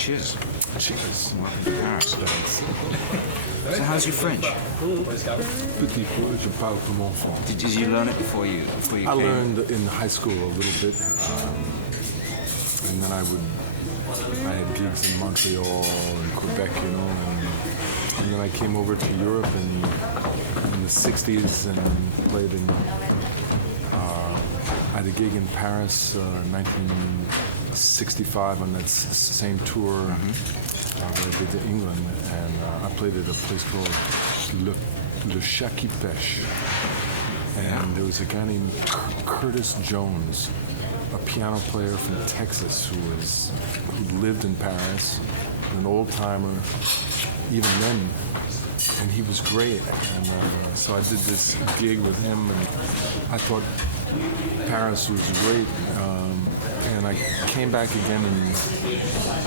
Cheers. Cheers. Welcome to Paris. So how's your French? Petit peu, je parle comme enfant. Did you learn it before you I came? learned in high school a little bit, and then I had gigs in Montreal and Quebec, you know, and then I came over to Europe in the 60s and played in, I had a gig in Paris in 1965 on that same tour that I did to England, and I played at a place called Le Chat qui Pêche. And there was a guy named Curtis Jones, a piano player from Texas who lived in Paris, an old timer, even then, and he was great. And so I did this gig with him, and I thought Paris was great. And I came back again in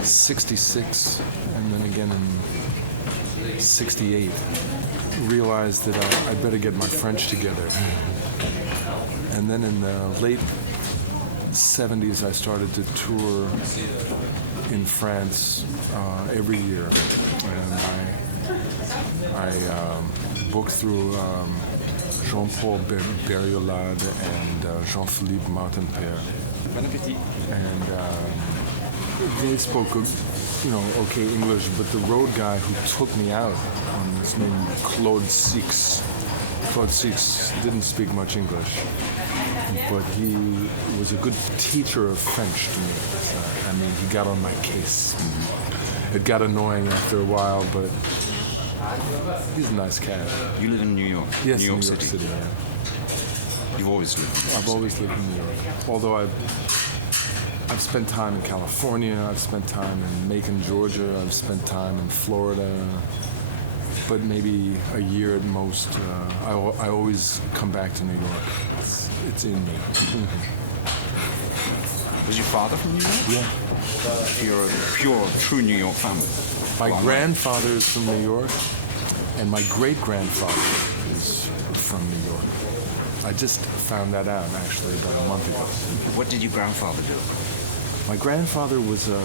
'66, and then again in '68. Realized that I'd better get my French together. And then in the late '70s, I started to tour in France every year, and I booked through Jean-Paul Berriolade and Jean-Philippe Martin-Père. Bon appétit. And they spoke, okay English, but the road guy who took me out, his name Claude Six. Claude Six didn't speak much English, but he was a good teacher of French to me. He got on my case. It got annoying after a while, but he's a nice cat. You live in New York? Yes, New York City. Yeah. You've always lived in New York I've always lived in New York. Although I've spent time in California, I've spent time in Macon, Georgia, I've spent time in Florida, but maybe a year at most. I always come back to New York. It's in me. Was your father from New York? Yeah. You're a pure, true New York family. My grandfather is from New York, and my great-grandfather is from New York. I just found that out, actually, about a month ago. What did your grandfather do? My grandfather was a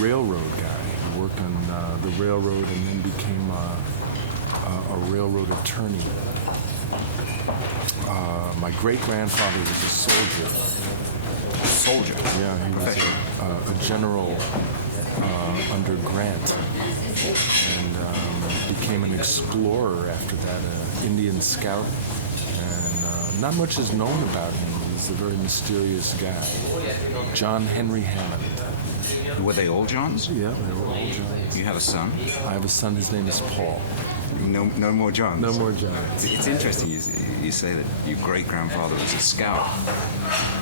railroad guy. He worked on the railroad and then became a railroad attorney. My great-grandfather was a soldier. Soldier? Yeah, he was a general under Grant, and became an explorer after that, an Indian scout. And not much is known about him. He's a very mysterious guy. John Henry Hammond. Were they all Johns? Yeah, they were all Johns. You have a son? I have a son. His name is Paul. No more Johns? No more Johns. It's interesting you say that your great-grandfather was a scout.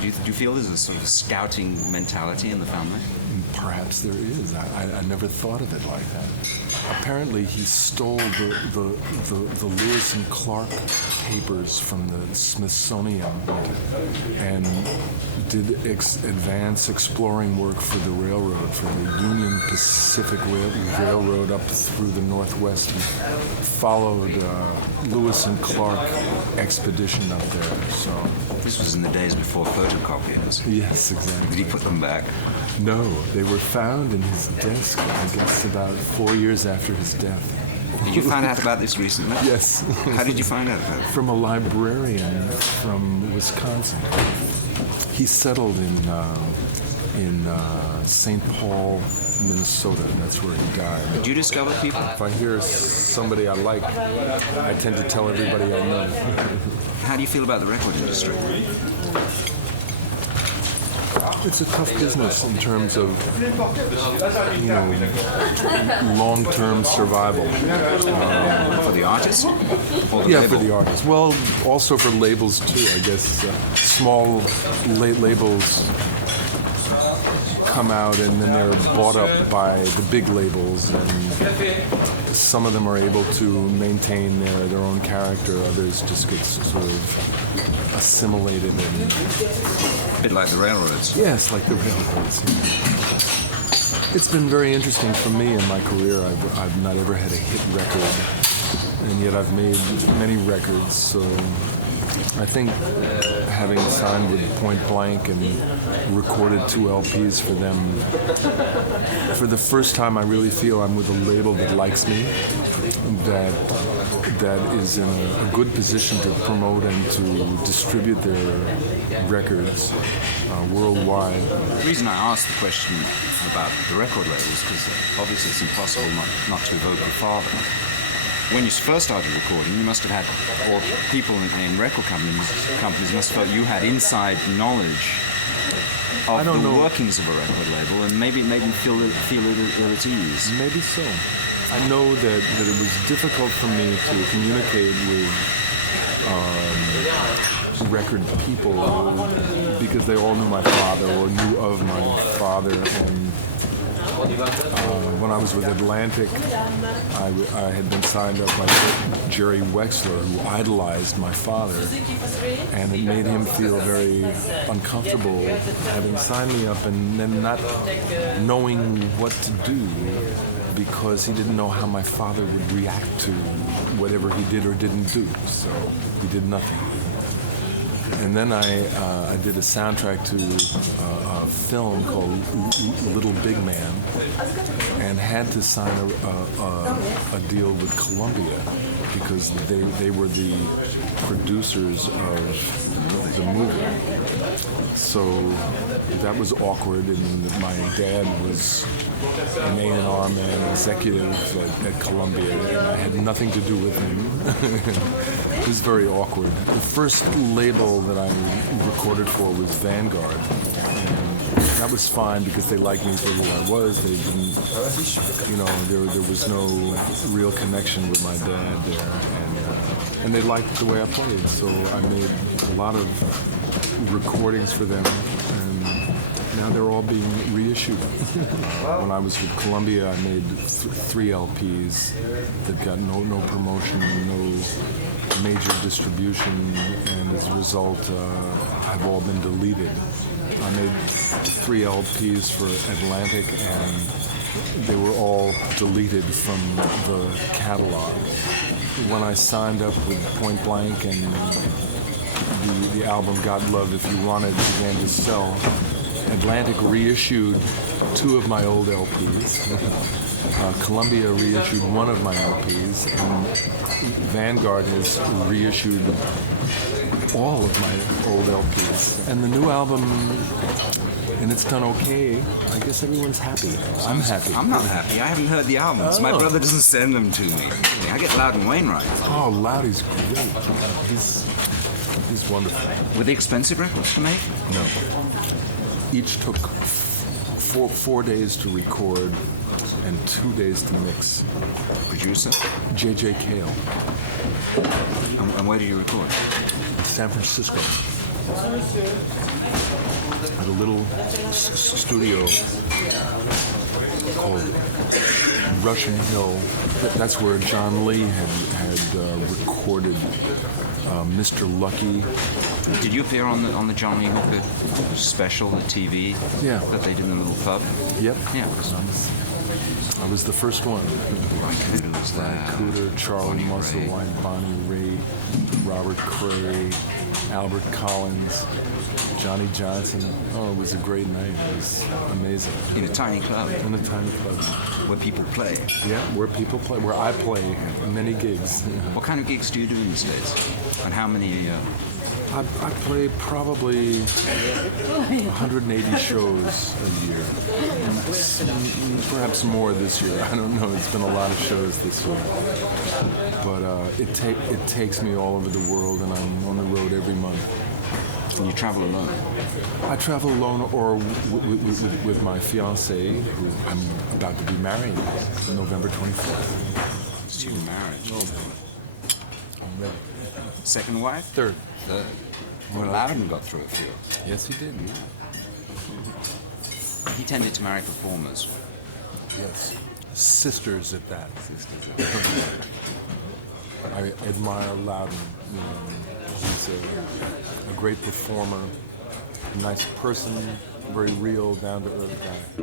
Do you feel there's a sort of scouting mentality in the family? Perhaps there is. I never thought of it like that. Apparently, he stole the Lewis and Clark papers from the Smithsonian and did advanced exploring work for the railroad, for the Union Pacific Railroad up through the Northwest, and followed Lewis and Clark expedition up there. So this was in the days before photocopiers. Yes, exactly. Did he put them back? No, they were found in his desk, I guess, about 4 years after his death. Did you find out about this recently? Yes. How did you find out about it? From a librarian from Wisconsin. He settled in St. Paul, Minnesota. That's where he died. Did you discover people? If I hear somebody I like, I tend to tell everybody I know. How do you feel about the record industry? It's a tough business in terms of, long-term survival. For the artists? Or the Yeah, label? for the artists. Well, also for labels too, I guess. Small labels come out and then they're bought up by the big labels, and some of them are able to maintain their own character. Others just get sort of assimilated and... A bit like the railroads. Yes, like the railroads. Yeah. It's been very interesting for me in my career. I've not ever had a hit record, and yet I've made many records. So I think having signed with Point Blank and recorded 2 LPs for them, for the first time I really feel I'm with a label that likes me, that is in a good position to promote and to distribute their records worldwide. The reason I asked the question about the record label is because obviously it's impossible not to evoke your father. When you first started recording, you must have had, or people in record companies must have felt you had inside knowledge of the workings of a record label, and maybe it made them feel ill at ease. Maybe so. I know that it was difficult for me to communicate with record people because they all knew my father or knew of my father. And when I was with Atlantic, I had been signed up by Jerry Wexler, who idolized my father, and it made him feel very uncomfortable having signed me up and then not knowing what to do, because he didn't know how my father would react to whatever he did or didn't do. So he did nothing. And then I did a soundtrack to a film called Little Big Man, and had to sign a deal with Columbia because they were the producers of the movie. So that was awkward, and my dad was an A&R man, executive at Columbia, and I had nothing to do with him. It was very awkward. The first label that I recorded for was Vanguard, and that was fine because they liked me for who I was. They didn't, there was no real connection with my dad there, and they liked the way I played. So I made a lot of recordings for them, and now they're all being reissued. When I was with Columbia, I made 3 LPs that got no promotion, no major distribution, and as a result, have all been deleted. I made 3 LPs for Atlantic, and they were all deleted from the catalog. When I signed up with Point Blank and the album God Love If You Want It began to sell, Atlantic reissued 2 of my old LPs. Columbia reissued 1 of my LPs, and Vanguard has reissued all of my old LPs. And the new album, and it's done okay. I guess everyone's happy. I'm happy. I'm not happy. I haven't heard the albums. My brother doesn't send them to me. I get Loudon Wainwright. Oh, Loudy's great. He's wonderful. Were they expensive records to make? No. Each took 4 days to record and 2 days to mix. Producer? J.J. Cale. And where do you record? San Francisco. At a little studio called Russian Hill. That's where John Lee had recorded Mr. Lucky. Did you appear on the John Lee Hooker special, the TV? Yeah. That they did in the little pub? Yep. Yeah. I was the first one. Ry Cooder was there. Ry Cooder, Charlie Musselwhite, Bonnie Raitt, Robert Cray, Albert Collins, Johnny Johnson. Oh, it was a great night. It was amazing. In a tiny club? In a tiny club. Where people play? Yeah, where people play. Where I play many gigs. What kind of gigs do you do in the States? And how many... I play probably 180 shows a year. Perhaps more this year. I don't know. It's been a lot of shows this year. But it takes me all over the world, and I'm on the road every month. And you travel alone? I travel alone or with my fiancée, who I'm about to be married November 24th. It's your marriage. I'm ready. Second wife? Third. Well, Loudon got through a few. Yes, he did. He tended to marry performers. Yes. Sisters at that. I admire Loudon. He's a great performer, a nice person, very real, down-to-earth guy.